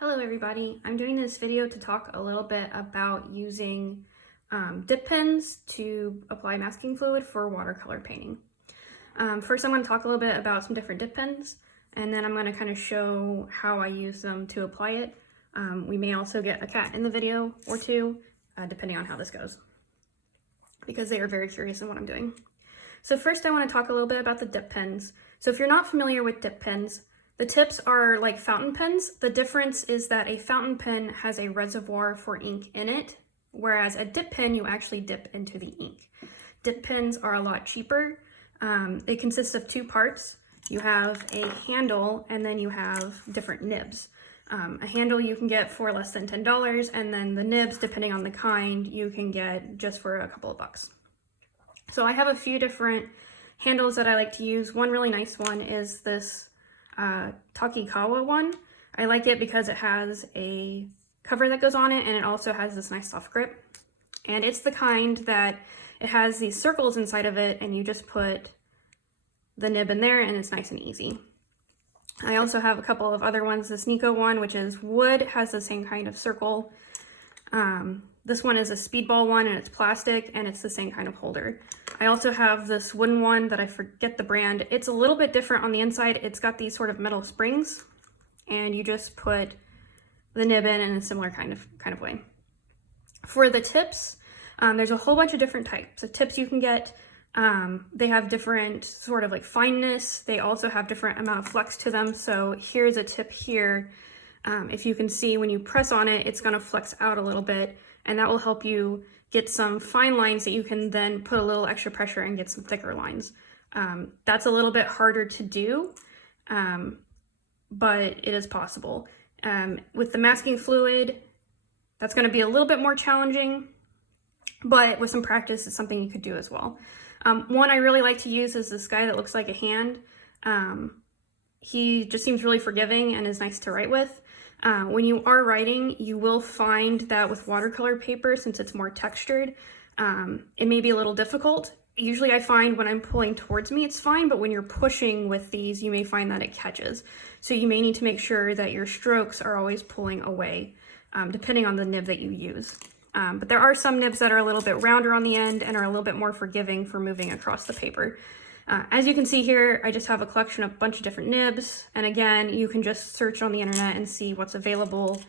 Hello everybody, I'm doing this video to talk a little bit about using dip pens to apply masking fluid for watercolor painting. First I'm going to talk a little bit about some different dip pens, and then I'm going to kind of show how I use them to apply it. We may also get a cat in the video or two, depending on how this goes, because they are very curious in what I'm doing. So first I want to talk a little bit about the dip pens. So if you're not familiar with dip pens, the tips are like fountain pens. The difference is that a fountain pen has a reservoir for ink in it, whereas a dip pen, you actually dip into the ink. Dip pens are a lot cheaper. It consists of two parts. You have a handle and then you have different nibs. A handle you can get for less than $10, and then the nibs, depending on the kind, you can get just for a couple of bucks. So I have a few different handles that I like to use. One really nice one is this Takikawa one. I like it because it has a cover that goes on it, and it also has this nice soft grip. And it's the kind that it has these circles inside of it, and you just put the nib in there and it's nice and easy. I also have a couple of other ones. This Nico one, which is wood, has the same kind of circle. This one is a speedball one, and it's plastic, and it's the same kind of holder. I also have this wooden one that I forget the brand. It's a little bit different on the inside. It's got these sort of metal springs, and you just put the nib in a similar kind of way. For the tips, there's a whole bunch of different types of tips you can get. They have different sort of like fineness. They also have different amount of flex to them. So here's a tip here. If you can see, when you press on it, it's going to flex out a little bit, and that will help you get some fine lines that you can then put a little extra pressure and get some thicker lines. That's a little bit harder to do, but it is possible. With the masking fluid, that's going to be a little bit more challenging, but with some practice, it's something you could do as well. One I really like to use is this guy that looks like a hand. He just seems really forgiving and is nice to write with. When you are writing, you will find that with watercolor paper, since it's more textured, it may be a little difficult. Usually I find when I'm pulling towards me, it's fine, but when you're pushing with these, you may find that it catches. So you may need to make sure that your strokes are always pulling away, depending on the nib that you use. But there are some nibs that are a little bit rounder on the end and are a little bit more forgiving for moving across the paper. As you can see here, I just have a collection of a bunch of different nibs. And again, you can just search on the internet and see what's available.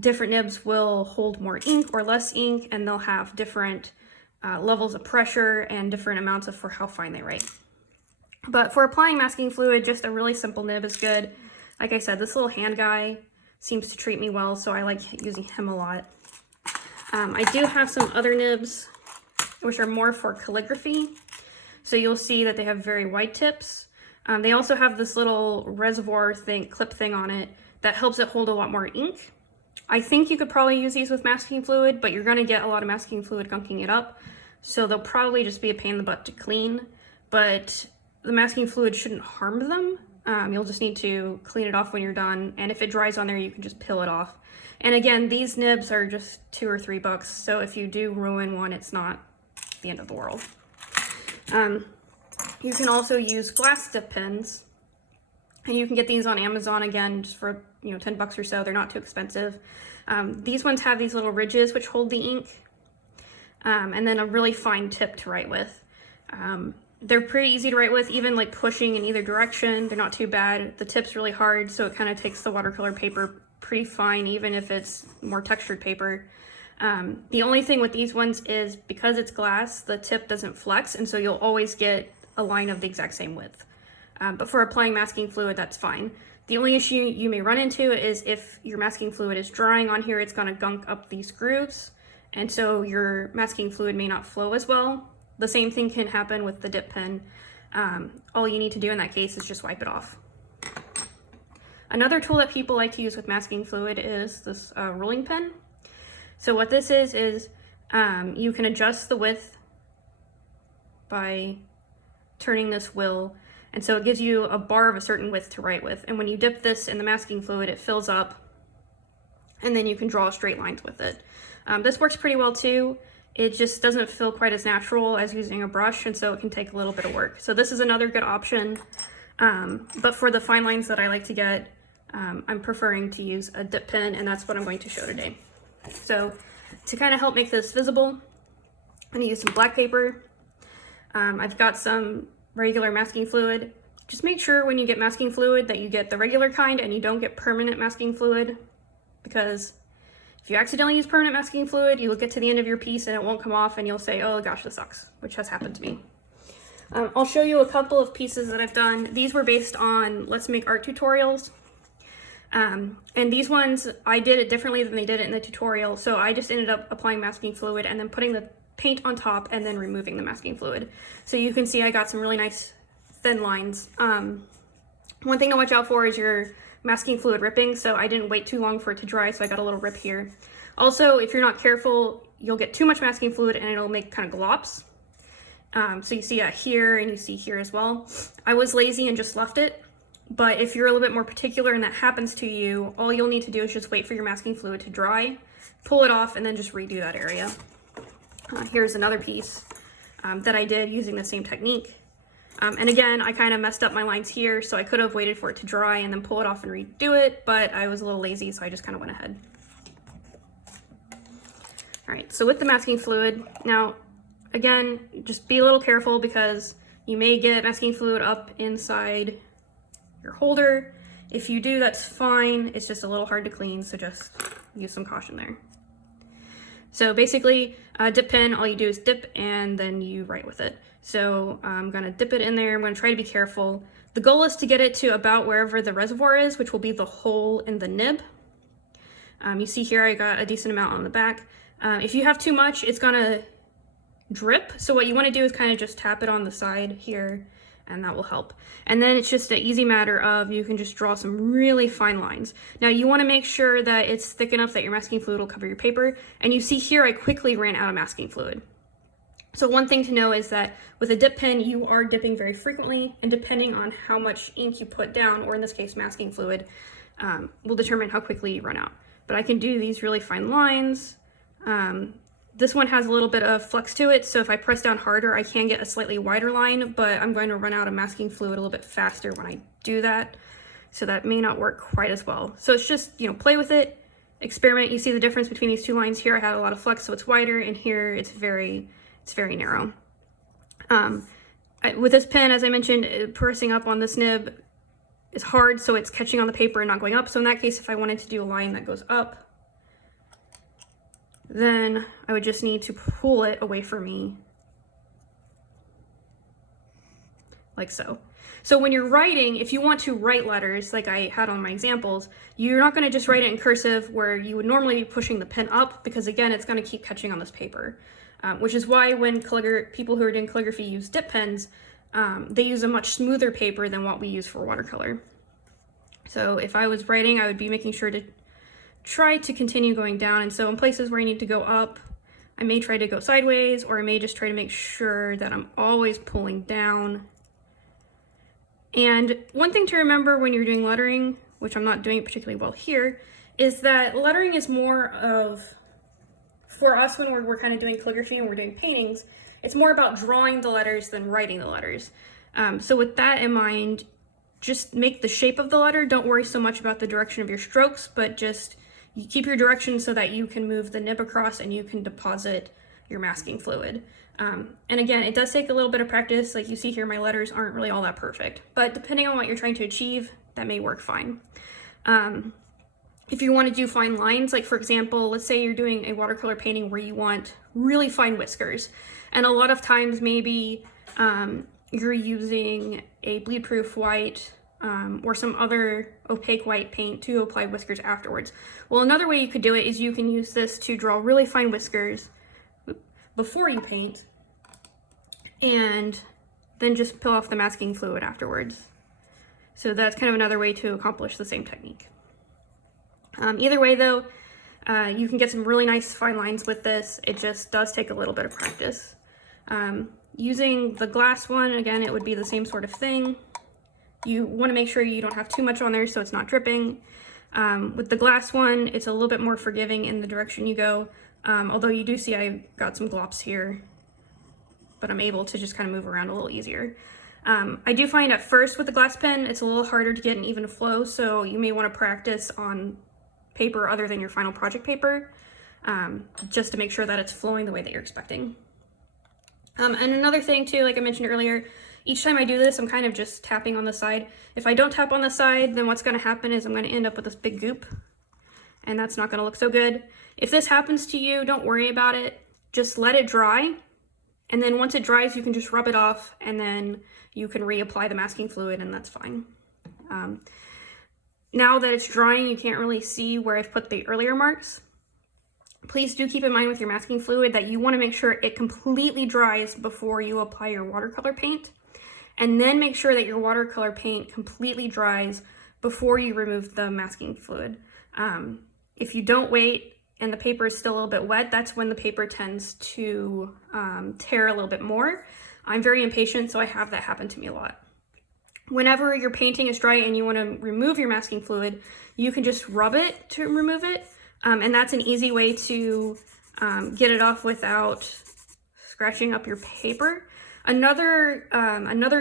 Different nibs will hold more ink or less ink, and they'll have different levels of pressure and different amounts for how fine they write. But for applying masking fluid, just a really simple nib is good. Like I said, this little hand guy seems to treat me well, so I like using him a lot. I do have some other nibs, which are more for calligraphy. So you'll see that they have very wide tips. They also have this little reservoir clip thing on it that helps it hold a lot more ink. I think you could probably use these with masking fluid, but you're gonna get a lot of masking fluid gunking it up. So they'll probably just be a pain in the butt to clean, but the masking fluid shouldn't harm them. You'll just need to clean it off when you're done. And if it dries on there, you can just peel it off. And again, these nibs are just $2 or $3. So if you do ruin one, it's not the end of the world. You can also use glass dip pens, and you can get these on Amazon again just for $10 or so. They're not too expensive. These ones have these little ridges which hold the ink, and then a really fine tip to write with. They're pretty easy to write with, even like pushing in either direction. They're not too bad. The tip's really hard, so it kind of takes the watercolor paper pretty fine, even if it's more textured paper. The only thing with these ones is because it's glass, the tip doesn't flex, and so you'll always get a line of the exact same width. But for applying masking fluid, that's fine. The only issue you may run into is if your masking fluid is drying on here, it's gonna gunk up these grooves, and so your masking fluid may not flow as well. The same thing can happen with the dip pen. All you need to do in that case is just wipe it off. Another tool that people like to use with masking fluid is this ruling pen. So what this is you can adjust the width by turning this wheel, and so it gives you a bar of a certain width to write with. And when you dip this in the masking fluid, it fills up, and then you can draw straight lines with it. This works pretty well too. It just doesn't feel quite as natural as using a brush, and so it can take a little bit of work. So this is another good option. But for the fine lines that I like to get, I'm preferring to use a dip pen, and that's what I'm going to show today. So to kind of help make this visible, I'm going to use some black paper. I've got some regular masking fluid. Just make sure when you get masking fluid that you get the regular kind and you don't get permanent masking fluid, because if you accidentally use permanent masking fluid, you'll get to the end of your piece and it won't come off and you'll say, oh gosh, this sucks, which has happened to me. I'll show you a couple of pieces that I've done. These were based on Let's Make Art tutorials. And these ones, I did it differently than they did it in the tutorial. So I just ended up applying masking fluid and then putting the paint on top and then removing the masking fluid. So you can see I got some really nice thin lines. One thing to watch out for is your masking fluid ripping. So I didn't wait too long for it to dry, so I got a little rip here. Also, if you're not careful, you'll get too much masking fluid and it'll make kind of glops. So you see that here and you see here as well. I was lazy and just left it. But if you're a little bit more particular and that happens to you, all you'll need to do is just wait for your masking fluid to dry, pull it off, and then just redo that area. Here's another piece that I did using the same technique. And again, I kind of messed up my lines here, so I could have waited for it to dry and then pull it off and redo it, but I was a little lazy, so I just kind of went ahead. All right, so with the masking fluid, now, again, just be a little careful because you may get masking fluid up inside your holder. If you do, that's fine. It's just a little hard to clean, so just use some caution there. So basically, dip pen, all you do is dip and then you write with it. So I'm gonna dip it in there. I'm gonna try to be careful. The goal is to get it to about wherever the reservoir is, which will be the hole in the nib. You see here I got a decent amount on the back. If you have too much, it's gonna drip. So what you wanna do is kind of just tap it on the side here, and that will help. And then it's just an easy matter of you can just draw some really fine lines. Now you want to make sure that it's thick enough that your masking fluid will cover your paper. And you see here I quickly ran out of masking fluid. So one thing to know is that with a dip pen, you are dipping very frequently, and depending on how much ink you put down, or in this case masking fluid, will determine how quickly you run out. But I can do these really fine lines. This one has a little bit of flex to it, so if I press down harder, I can get a slightly wider line, but I'm going to run out of masking fluid a little bit faster when I do that, so that may not work quite as well. So it's just, you know, play with it, experiment. You see the difference between these two lines here. I had a lot of flex, so it's wider, and here it's very narrow. With this pen, as I mentioned, pressing up on this nib is hard, so it's catching on the paper and not going up. So in that case, if I wanted to do a line that goes up, then I would just need to pull it away from me, like so. So when you're writing, if you want to write letters, like I had on my examples, you're not going to just write it in cursive where you would normally be pushing the pen up, because again, it's going to keep catching on this paper. Which is why when people who are doing calligraphy use dip pens, they use a much smoother paper than what we use for watercolor. So if I was writing, I would be making sure to try to continue going down, and so in places where I need to go up, I may try to go sideways, or I may just try to make sure that I'm always pulling down. And one thing to remember when you're doing lettering, which I'm not doing particularly well here, is that lettering is more of, for us when we're kind of doing calligraphy and we're doing paintings, it's more about drawing the letters than writing the letters. So with that in mind, just make the shape of the letter. Don't worry so much about the direction of your strokes, but just you keep your direction so that you can move the nib across and you can deposit your masking fluid. And again, it does take a little bit of practice. Like you see here, my letters aren't really all that perfect, but depending on what you're trying to achieve, that may work fine. If you want to do fine lines, like for example, let's say you're doing a watercolor painting where you want really fine whiskers, and a lot of times maybe you're using a bleed-proof white or some other opaque white paint to apply whiskers afterwards. Well, another way you could do it is you can use this to draw really fine whiskers before you paint, and then just peel off the masking fluid afterwards. So that's kind of another way to accomplish the same technique. Either way though, you can get some really nice fine lines with this. It just does take a little bit of practice. Using the glass one, again, it would be the same sort of thing. You want to make sure you don't have too much on there so it's not dripping. With the glass one, it's a little bit more forgiving in the direction you go. Although you do see I got some glops here, but I'm able to just kind of move around a little easier. I do find at first with the glass pen, it's a little harder to get an even flow, so you may want to practice on paper other than your final project paper, just to make sure that it's flowing the way that you're expecting. And another thing too, like I mentioned earlier, each time I do this, I'm kind of just tapping on the side. If I don't tap on the side, then what's going to happen is I'm going to end up with this big goop, and that's not going to look so good. If this happens to you, don't worry about it. Just let it dry, and then once it dries, you can just rub it off, and then you can reapply the masking fluid, and that's fine. Now that it's drying, you can't really see where I've put the earlier marks. Please do keep in mind with your masking fluid that you want to make sure it completely dries before you apply your watercolor paint. And then make sure that your watercolor paint completely dries before you remove the masking fluid. If you don't wait and the paper is still a little bit wet, that's when the paper tends to tear a little bit more. I'm very impatient, so I have that happen to me a lot. Whenever your painting is dry and you want to remove your masking fluid, you can just rub it to remove it. And that's an easy way to get it off without scratching up your paper. Another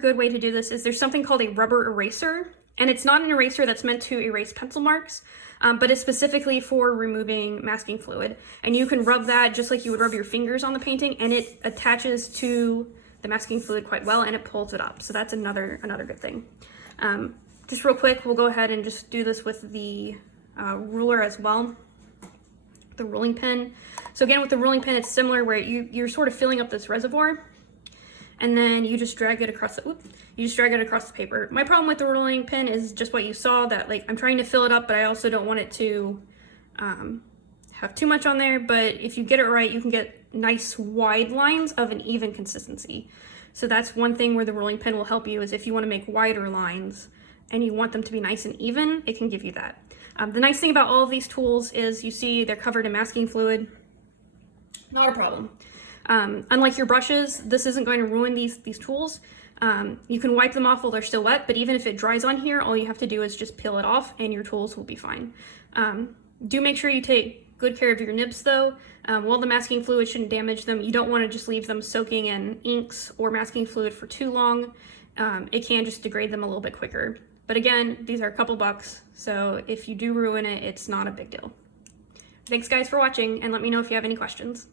good way to do this is there's something called a rubber eraser, and it's not an eraser that's meant to erase pencil marks, but it's specifically for removing masking fluid. And you can rub that just like you would rub your fingers on the painting, and it attaches to the masking fluid quite well, and it pulls it up. So that's another good thing. Just real quick, we'll go ahead and just do this with the ruler as well, the rolling pin. So again, with the rolling pin, it's similar where you're sort of filling up this reservoir, and then you just drag it across the paper. My problem with the rolling pin is just what you saw, that like I'm trying to fill it up, but I also don't want it to have too much on there. But if you get it right, you can get nice wide lines of an even consistency. So that's one thing where the rolling pin will help you, is if you want to make wider lines and you want them to be nice and even, it can give you that. The nice thing about all of these tools is you see they're covered in masking fluid. Not a problem. Unlike your brushes, this isn't going to ruin these tools. You can wipe them off while they're still wet, but even if it dries on here, all you have to do is just peel it off and your tools will be fine. Do make sure you take good care of your nibs though. While the masking fluid shouldn't damage them, you don't want to just leave them soaking in inks or masking fluid for too long. It can just degrade them a little bit quicker. But again, these are a couple bucks, so if you do ruin it, it's not a big deal. Thanks guys for watching, and let me know if you have any questions.